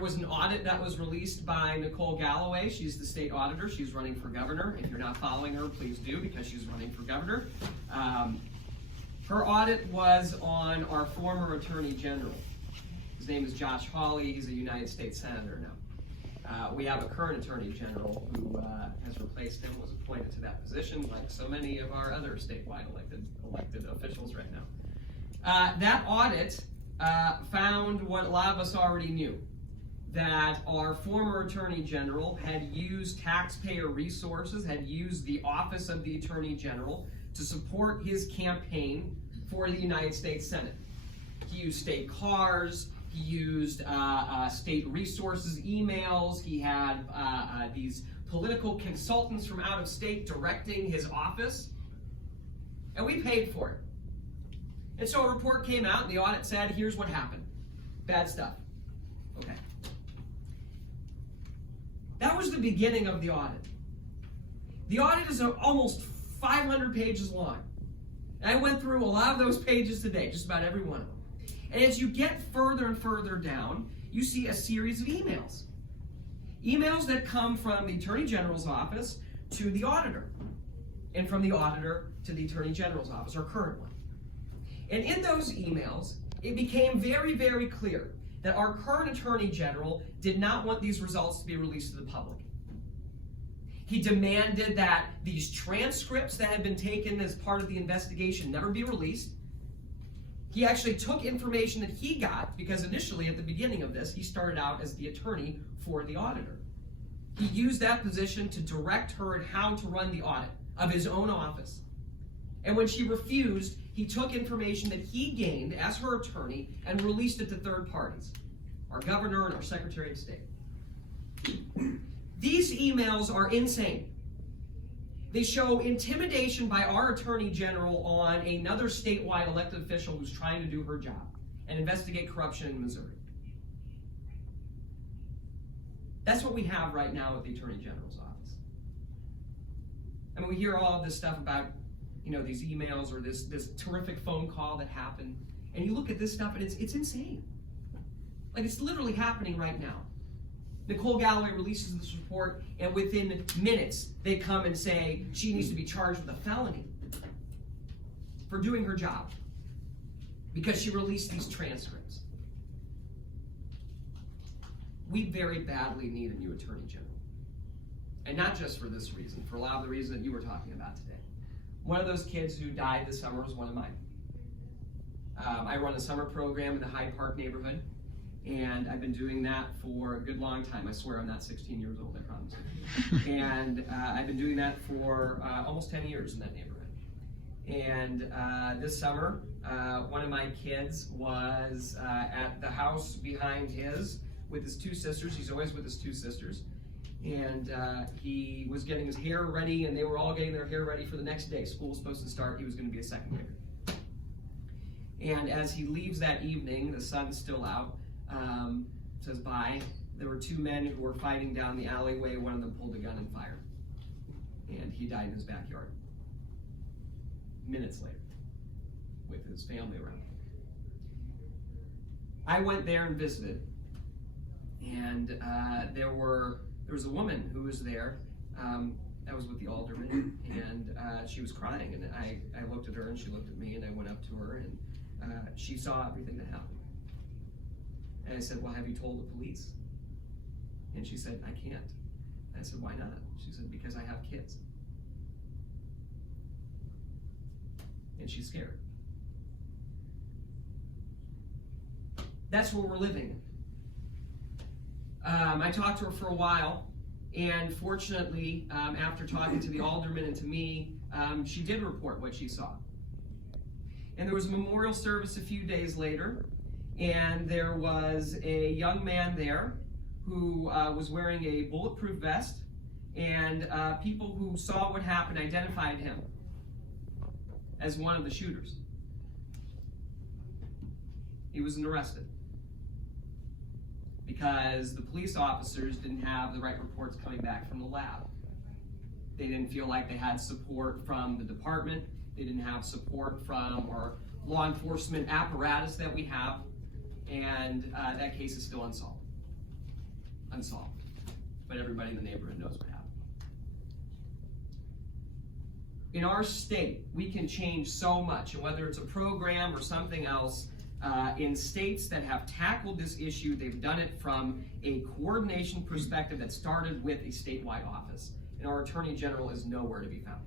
was an audit that was released by Nicole Galloway. She's the state auditor. She's running for governor. If you're not following her, please do, because she's running for governor. Her audit was on our former Attorney General. His name is Josh Hawley. He's a United States Senator now. We have a current Attorney General who has replaced him, was appointed to that position, like so many of our other statewide elected officials right now. That audit found what a lot of us already knew, that our former Attorney General had used taxpayer resources, had used the office of the Attorney General to support his campaign for the United States Senate. He used state cars, he used state resources, emails, he had these political consultants from out of state directing his office, and we paid for it. And so a report came out, and the audit said, here's what happened. Bad stuff. Okay. That was the beginning of the audit. The audit is almost 500 pages long. And I went through a lot of those pages today, just about every one of them. And as you get further and further down, you see a series of emails. Emails that come from the Attorney General's office to the auditor, and from the auditor to the Attorney General's office, our current one. And in those emails, it became very, very clear that our current Attorney General did not want these results to be released to the public. He demanded that these transcripts that had been taken as part of the investigation never be released. He actually took information that he got, because initially at the beginning of this, he started out as the attorney for the auditor. He used that position to direct her in how to run the audit of his own office. And when she refused, he took information that he gained as her attorney and released it to third parties, our governor and our Secretary of State. These emails are insane. They show intimidation by our Attorney General on another statewide elected official who's trying to do her job and investigate corruption in Missouri. That's what we have right now at the Attorney General's office. I mean, we hear all of this stuff about, these emails or this terrific phone call that happened, and you look at this stuff and it's insane. Like, it's literally happening right now. Nicole Galloway releases this report, and within minutes they come and say she needs to be charged with a felony for doing her job because she released these transcripts. We very badly need a new Attorney General. And not just for this reason, for a lot of the reasons that you were talking about today. One of those kids who died this summer was one of mine. I run a summer program in the Hyde Park neighborhood, and I've been doing that for a good long time. I swear I'm not 16 years old, I promise. And I've been doing that for almost 10 years in that neighborhood. And this summer, one of my kids was at the house behind his with his two sisters. He's always with his two sisters. And he was getting his hair ready, and they were all getting their hair ready for the next day. School was supposed to start. He was going to be a second grader. And as he leaves that evening, the sun's still out, says bye. There were two men who were fighting down the alleyway. One of them pulled a gun and fired. And he died in his backyard. Minutes later, with his family around him. I went there and visited. And there was a woman who was there that was with the alderman, and she was crying, and I looked at her, and she looked at me, and I went up to her, and she saw everything that happened. And I said, well, have you told the police? And she said, I can't. I said, why not? She said, because I have kids. And she's scared. That's where we're living. I talked to her for a while, and fortunately, after talking to the alderman and to me, she did report what she saw. And there was a memorial service a few days later, and there was a young man there who was wearing a bulletproof vest, and people who saw what happened identified him as one of the shooters. He wasn't arrested because the police officers didn't have the right reports coming back from the lab. They didn't feel like they had support from the department. They didn't have support from our law enforcement apparatus that we have, and that case is still unsolved. unsolved. But everybody in the neighborhood knows what happened. In our state, we can change so much, and whether it's a program or something else, in states that have tackled this issue, they've done it from a coordination perspective that started with a statewide office. And our Attorney General is nowhere to be found.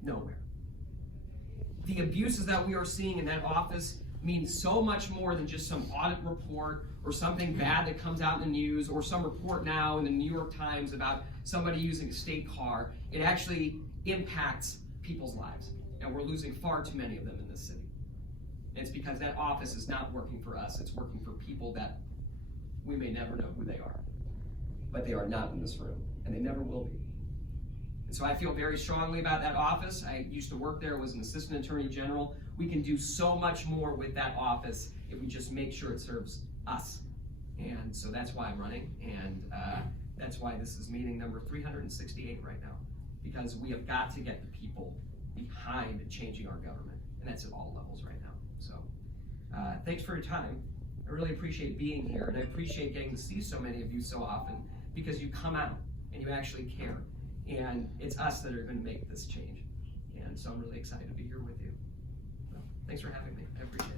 Nowhere. The abuses that we are seeing in that office mean so much more than just some audit report or something bad that comes out in the news or some report now in the New York Times about somebody using a state car. It actually impacts people's lives, and we're losing far too many of them in this city. And it's because that office is not working for us. It's working for people that we may never know who they are. But they are not in this room, and they never will be. And so I feel very strongly about that office. I used to work there, was an assistant attorney general. We can do so much more with that office if we just make sure it serves us. And so that's why I'm running, and that's why this is meeting number 368 right now, because we have got to get the people behind changing our government, and that's at all levels right now. So thanks for your time. I really appreciate being here, and I appreciate getting to see so many of you so often, because you come out and you actually care, and it's us that are going to make this change. And so I'm really excited to be here with you. So thanks for having me. I appreciate it.